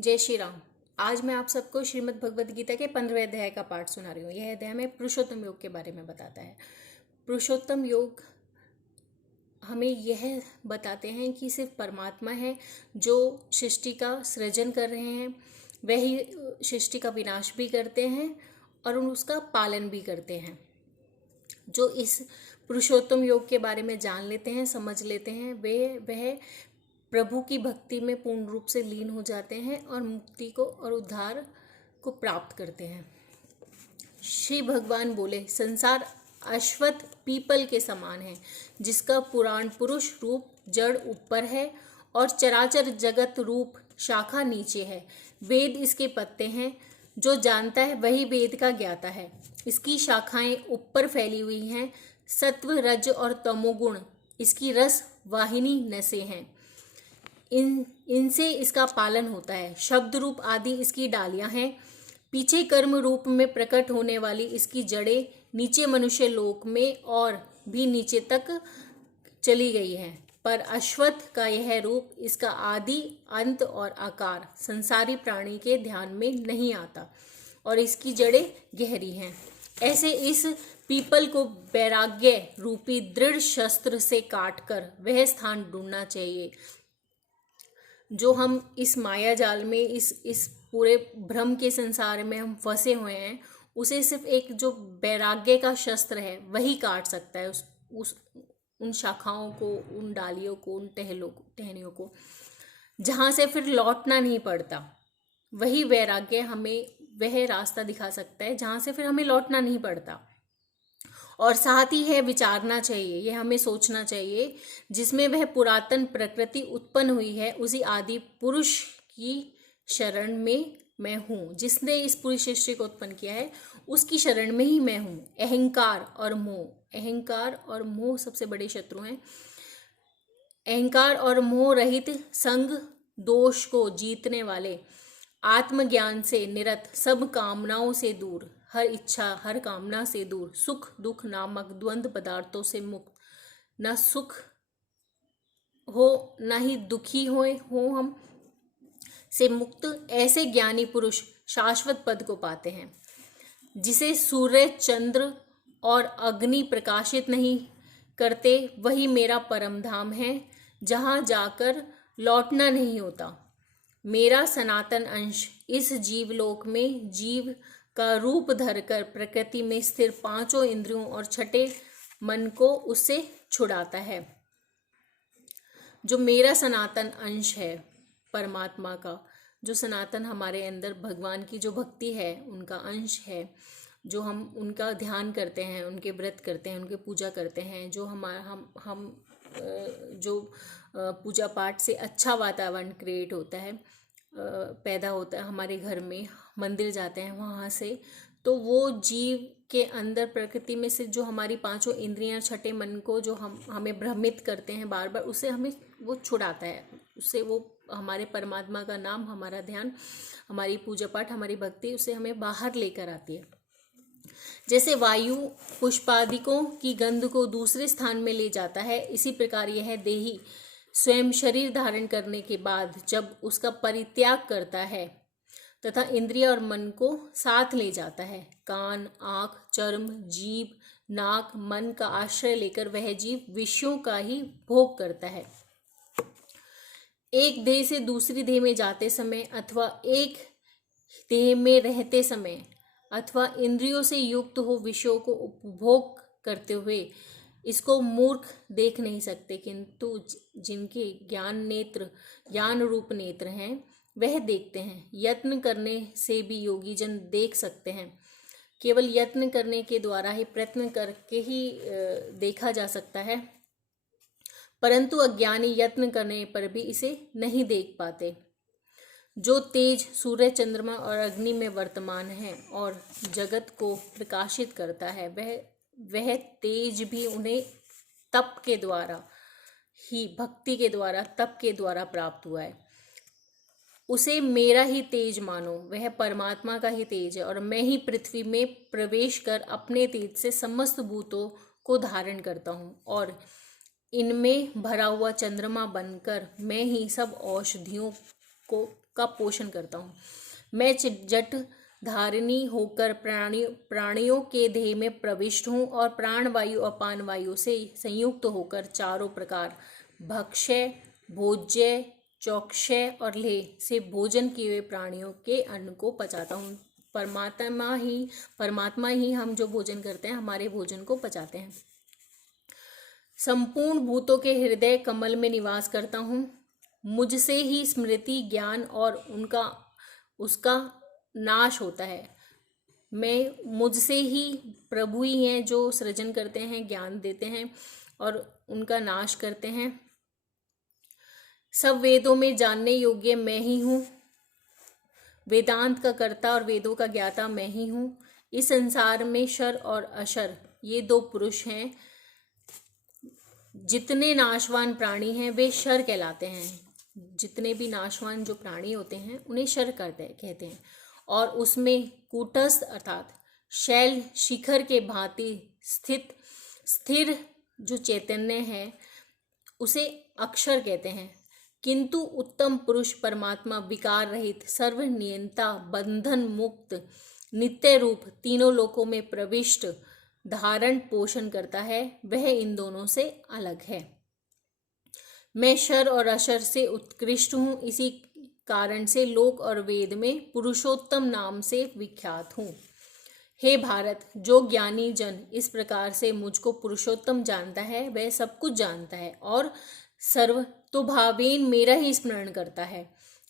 जय श्री राम। आज मैं आप सबको श्रीमद् भगवद गीता के 15वें अध्याय का पाठ सुना रही हूँ। यह अध्याय में पुरुषोत्तम योग के बारे में बताता है। पुरुषोत्तम योग हमें यह बताते हैं कि सिर्फ परमात्मा है जो सृष्टि का सृजन कर रहे हैं, वही सृष्टि का विनाश भी करते हैं और उसका पालन भी करते हैं। जो इस पुरुषोत्तम योग के बारे में जान लेते हैं, समझ लेते हैं, वह प्रभु की भक्ति में पूर्ण रूप से लीन हो जाते हैं और मुक्ति को और उद्धार को प्राप्त करते हैं। श्री भगवान बोले, संसार अश्वत्थ पीपल के समान है, जिसका पुराण पुरुष रूप जड़ ऊपर है और चराचर जगत रूप शाखा नीचे है। वेद इसके पत्ते हैं, जो जानता है वही वेद का ज्ञाता है। इसकी शाखाएं ऊपर फैली हुई हैं। सत्व, रज और तमोगुण इसकी रस वाहिनी नसें हैं। इनसे इसका पालन होता है। शब्द रूप आदि इसकी डालियां हैं। पीछे कर्म रूप में प्रकट होने वाली इसकी जड़ें नीचे मनुष्य लोक में और भी नीचे तक चली गई हैं। पर अश्वत्थ का यह रूप, इसका आदि, अंत और आकार संसारी प्राणी के ध्यान में नहीं आता और इसकी जड़ें गहरी हैं। ऐसे इस पीपल को वैराग्य रूपी दृढ़ शस्त्र से काटकर वह स्थान ढूंढना चाहिए जो हम इस माया जाल में, इस पूरे भ्रम के संसार में हम फंसे हुए हैं। उसे सिर्फ एक जो वैराग्य का शस्त्र है वही काट सकता है, उन शाखाओं को, उन डालियों को, उन टहनियों को, जहाँ से फिर लौटना नहीं पड़ता। वही वैराग्य हमें वह रास्ता दिखा सकता है जहाँ से फिर हमें लौटना नहीं पड़ता। और साथ ही है विचारना चाहिए, यह हमें सोचना चाहिए, जिसमें वह पुरातन प्रकृति उत्पन्न हुई है, उसी आदि पुरुष की शरण में मैं हूँ। जिसने इस पूरी सृष्टि को उत्पन्न किया है उसकी शरण में ही मैं हूँ। अहंकार और मोह सबसे बड़े शत्रु हैं। अहंकार और मोह रहित संग दोष को जीतने वाले, आत्मज्ञान से निरत, सब कामनाओं से दूर, हर इच्छा हर कामना से दूर, सुख दुख नामक द्वंद्व पदार्थों से मुक्त, न सुख हो न ही दुखी हो हम से मुक्त, ऐसे ज्ञानी पुरुष शाश्वत पद को पाते हैं। जिसे सूर्य, चंद्र और अग्नि प्रकाशित नहीं करते, वही मेरा परम धाम है, जहाँ जाकर लौटना नहीं होता। मेरा सनातन अंश इस जीवलोक में जीव का रूप धरकर प्रकृति में स्थिर पांचों इंद्रियों और छठे मन को उससे छुड़ाता है। जो मेरा सनातन अंश है, परमात्मा का जो सनातन हमारे अंदर भगवान की जो भक्ति है उनका अंश है, जो हम उनका ध्यान करते हैं, उनके व्रत करते हैं, उनके पूजा करते हैं, जो हम जो पूजा पाठ से अच्छा वातावरण क्रिएट होता है, पैदा होता है हमारे घर में, मंदिर जाते हैं वहाँ से, तो वो जीव के अंदर प्रकृति में से जो हमारी पांचों इंद्रियां, छठे मन को जो हमें भ्रमित करते हैं बार बार, उससे हमें वो छुड़ाता है। उससे वो हमारे परमात्मा का नाम, हमारा ध्यान, हमारी पूजा पाठ, हमारी भक्ति उसे हमें बाहर लेकर आती है। जैसे वायु पुष्पादिकों की गंध को दूसरे स्थान में ले जाता है, इसी प्रकार यह देही स्वयं शरीर धारण करने के बाद जब उसका परित्याग करता है तथा इंद्रिय और मन को साथ ले जाता है, कान, आँख, चर्म, जीभ, नाक, मन का आश्रय लेकर वह जीव विषयों का ही भोग करता है। एक देह से दूसरी देह में जाते समय अथवा एक देह में रहते समय अथवा इंद्रियों से युक्त हो विषयों को उपभोग करते हुए इसको मूर्ख देख नहीं सकते, किंतु जिनके ज्ञान रूप नेत्र हैं वह देखते हैं। यत्न करने से भी योगी जन देख सकते हैं। केवल यत्न करने के द्वारा ही, प्रयत्न करके ही देखा जा सकता है, परंतु अज्ञानी यत्न करने पर भी इसे नहीं देख पाते। जो तेज सूर्य, चंद्रमा और अग्नि में वर्तमान है और जगत को प्रकाशित करता है, वह तेज भी उन्हें तप के द्वारा ही, भक्ति के द्वारा, तप के द्वारा प्राप्त हुआ है। उसे मेरा ही तेज मानो, वह परमात्मा का ही तेज है और मैं ही पृथ्वी में प्रवेश कर अपने तेज से समस्त भूतों को धारण करता हूँ और इनमें भरा हुआ चंद्रमा बनकर मैं ही सब औषधियों का पोषण करता हूँ। मैं जट धारिणी होकर प्राणियों के देह में प्रविष्ट हूँ और प्राणवायु अपान वायु से संयुक्त होकर चारों प्रकार भक्ष्य, भोज्य, चौक्षय और लेह से भोजन किए हुए प्राणियों के अन्न को पचाता हूँ। परमात्मा ही हम जो भोजन करते हैं हमारे भोजन को पचाते हैं। संपूर्ण भूतों के हृदय कमल में निवास करता हूँ। मुझसे ही स्मृति, ज्ञान और उसका नाश होता है। मुझसे ही प्रभु ही हैं जो सृजन करते हैं, ज्ञान देते हैं और उनका नाश करते हैं। सब वेदों में जानने योग्य मैं ही हूँ। वेदांत का कर्ता और वेदों का ज्ञाता मैं ही हूँ। इस संसार में शर और अशर ये दो पुरुष हैं। जितने नाशवान प्राणी हैं वे शर कहलाते हैं। जितने भी नाशवान जो प्राणी होते हैं उन्हें शर कहते हैं। और उसमें कूटस्थ अर्थात शैल शिखर के भांति स्थिर जो चैतन्य है उसे अक्षर कहते हैं। किंतु उत्तम पुरुष परमात्मा विकार रहित, सर्वनियंता, बंधन मुक्त, नित्य रूप, तीनों लोकों में प्रविष्ट, धारण पोषण करता है, वह इन दोनों से अलग है। मैं शर और अशर से उत्कृष्ट हूँ। इसी कारण से लोक और वेद में पुरुषोत्तम नाम से विख्यात हूँ। हे भारत, जो ज्ञानी जन इस प्रकार से मुझको पुरुषोत्तम जानता है वह सब कुछ जानता है और सर्वतोभावेन मेरा ही स्मरण करता है।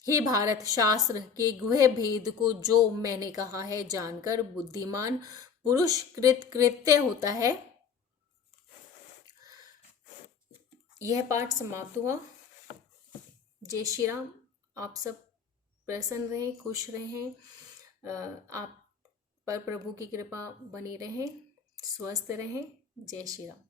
हे भारत, शास्त्र के गुह्य भेद को जो मैंने कहा है जानकर बुद्धिमान पुरुष कृत्य होता है। यह पाठ समाप्त हुआ। जय श्री राम। आप सब प्रसन्न रहें, खुश रहें, आप पर प्रभु की कृपा बनी रहे, स्वस्थ रहें। जय श्री राम।